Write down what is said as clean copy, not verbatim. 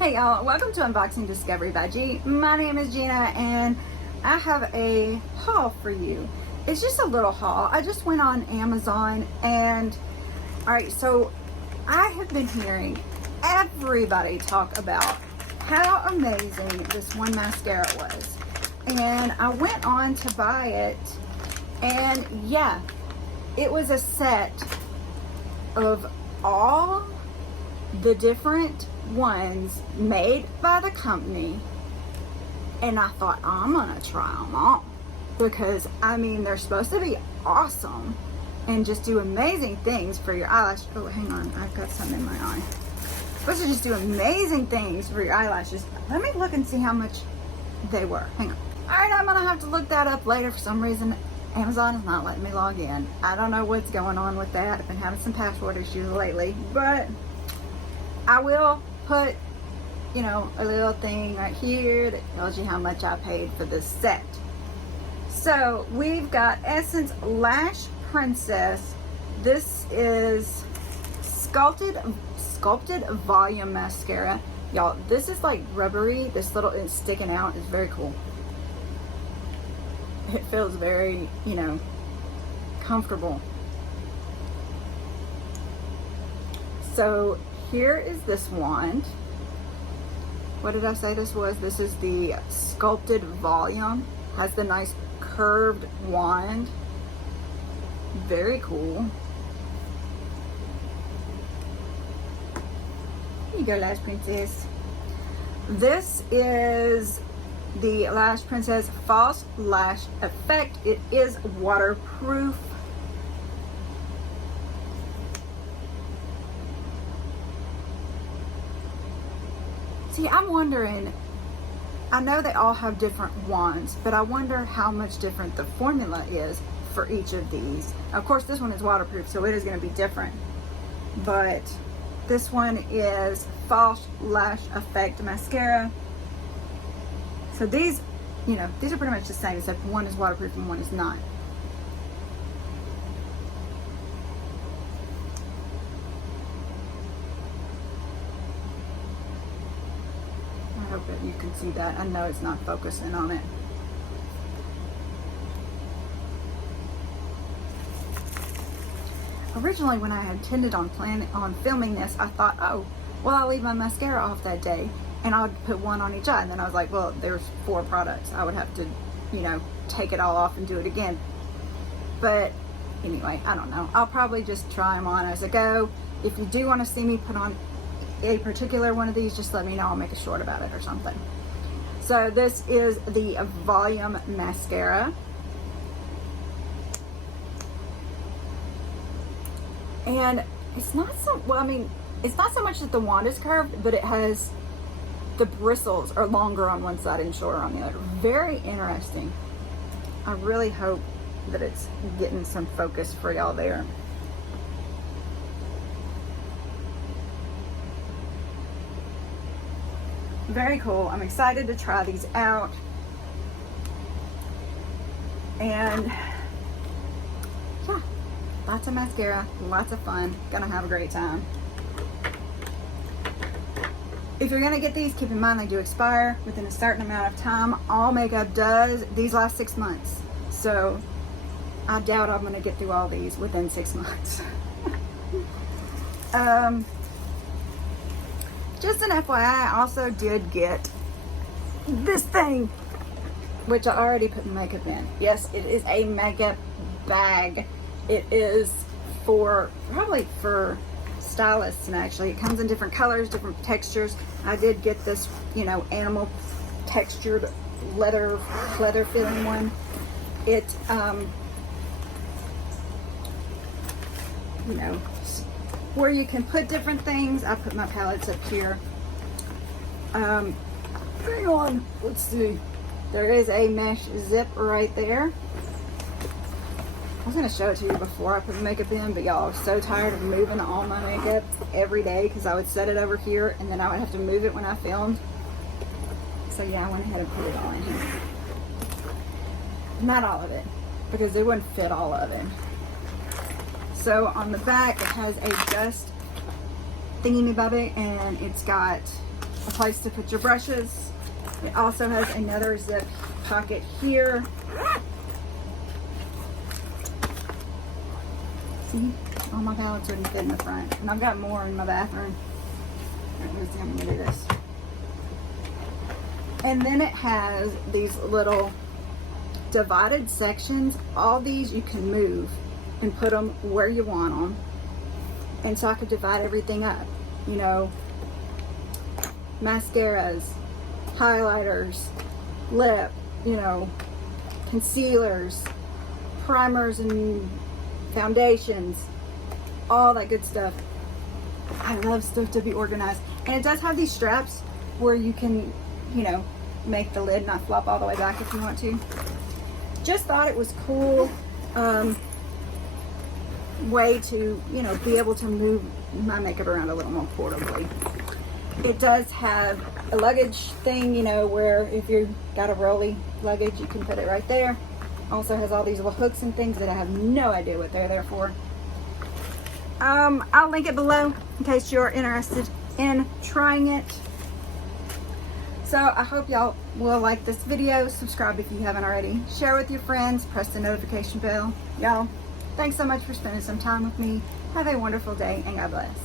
Hey y'all, welcome to Unboxing Discovery by G. My name is Gina and I have a haul for you. It's just a little haul. I just went on Amazon and alright, so I have been hearing everybody talk about how amazing this one mascara was. And I went on to buy it and yeah, it was a set of all the different ones made by the company, and I thought I'm gonna try them all because I mean they're supposed to be awesome and just do amazing things for your eyelash. Oh, hang on, I've got something in my eye. Supposed to just do amazing things for your eyelashes. Let me look and see how much they were. Hang on. All right, I'm gonna have to look that up later. For some reason Amazon is not letting me log in. I don't know what's going on with that. I've been having some password issues lately, but I will put, you know, a little thing right here that tells you how much I paid for this set. So we've got Essence Lash Princess. This is sculpted volume mascara. Y'all, this is like rubbery. This little is sticking out. It's very cool. It feels very, you know, comfortable. So here is this wand. What did I say this was? This is the sculpted volume. Has the nice curved wand. Very cool. Here you go, Lash Princess. This is the Lash Princess False Lash Effect. It is waterproof. See, I'm wondering, I know they all have different wands, but I wonder how much different the formula is for each of these. Of course, this one is waterproof, so it is going to be different. But this one is False Lash Effect Mascara. So these, you know, these are pretty much the same, except one is waterproof and one is not. I hope that you can see that. I know it's not focusing on it. Originally, when I had intended on filming this, I thought, oh, well, I'll leave my mascara off that day and I would put one on each eye. And then I was like, well, there's 4 products. I would have to, you know, take it all off and do it again. But anyway, I don't know. I'll probably just try them on as I go. If you do want to see me put on a particular one of these, just let me know. I'll make a short about it or something. So this is the volume mascara, and it's not so well, I mean, it's not so much that the wand is curved, but it has the bristles are longer on one side and shorter on the other. Very interesting. I really hope that it's getting some focus for y'all there. Very cool. I'm excited to try these out. And yeah, lots of mascara, lots of fun. Gonna have a great time. If you're gonna get these, keep in mind they do expire within a certain amount of time. All makeup does. These last 6 months. So I doubt I'm gonna get through all these within 6 months. Just an FYI, I also did get this thing, which I already put makeup in. Yes, it is a makeup bag. It is for, probably for stylists, and actually it comes in different colors, different textures. I did get this, you know, animal textured leather feeling one. It, you know, where you can put different things. I put my palettes up here. Hang on, let's see. There is a mesh zip right there. I was gonna show it to you before I put the makeup in, but y'all, I was so tired of moving all my makeup every day because I would set it over here and then I would have to move it when I filmed. So yeah, I went ahead and put it all in here. Not all of it, because it wouldn't fit all of it. So on the back, it has a dust thingy above it, and it's got a place to put your brushes. It also has another zip pocket here. See, all my palettes wouldn't fit in the front, and I've got more in my bathroom. Alright, let's see, I'm gonna do this. And then it has these little divided sections. All these you can move and put them where you want them. And so I could divide everything up, you know, mascaras, highlighters, lip, you know, concealers, primers and foundations, all that good stuff. I love stuff to be organized. And it does have these straps where you can, you know, make the lid not flop all the way back if you want to. Just thought it was cool way to, you know, be able to move my makeup around a little more portably. It does have a luggage thing, you know, where if you've got a rolly luggage, you can put it right there. Also has all these little hooks and things that I have no idea what they're there for. I'll link it below in case you're interested in trying it. So I hope y'all will like this video. Subscribe if you haven't already. Share with your friends. Press the notification bell. Y'all, thanks so much for spending some time with me. Have a wonderful day and God bless.